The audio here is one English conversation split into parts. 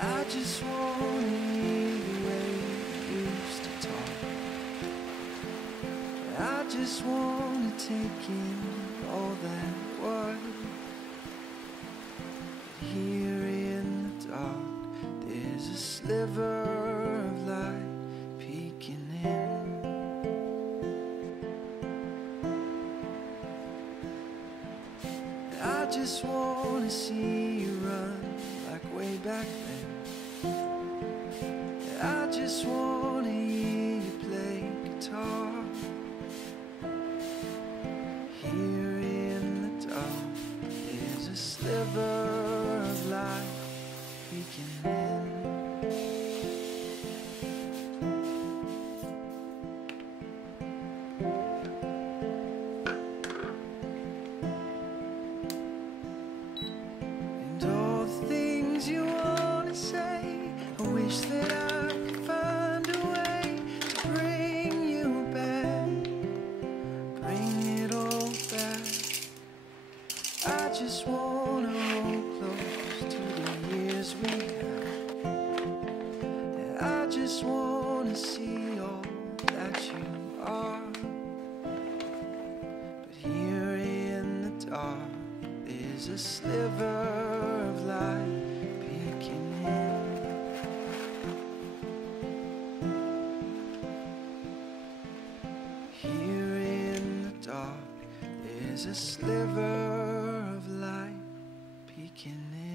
I just wanna hear the way you used to talk. I just wanna take in all that was. Here in the dark, there's a sliver of light peeking in. I just wanna see you run like way back then. I just wanna hear you play guitar. Here in the dark, there's a sliver of light peeking in. And all the things you wanna say, I wish that I could find a way to bring you back, bring it all back. I just wanna hold close to the years we had. Yeah, I just wanna see all that you are. But here in the dark, there's a sliver of light peeking in. Here in the dark, there's a sliver of light peeking in.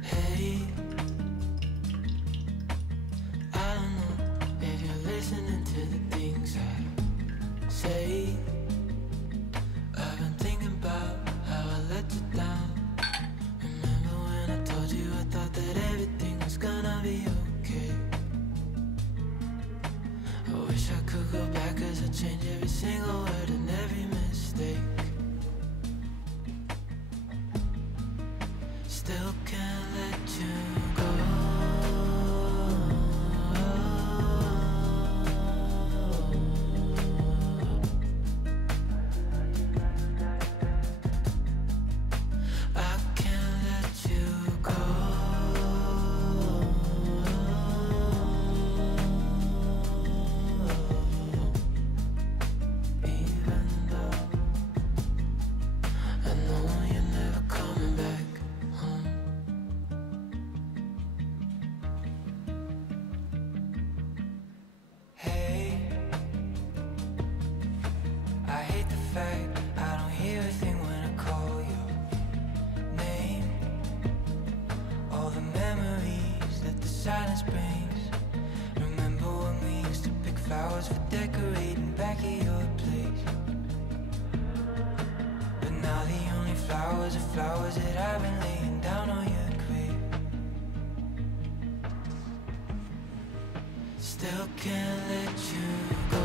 Hey, I don't know if you're listening to the things I say. I've been thinking about how I let you down. Remember when I told you I thought that everything was gonna be okay? I wish I could go back, 'cause I change every single word and every mistake. Still can't let you go. I can't let you go. Even though I know you're never coming back home. Hey, I hate the fact I don't hear a thing when I call your name. All the memories that the silence brings. Remember when we used to pick flowers for decorating back at your place? But now the only flowers are flowers that I've been laying down on your grave. Still can't let you go.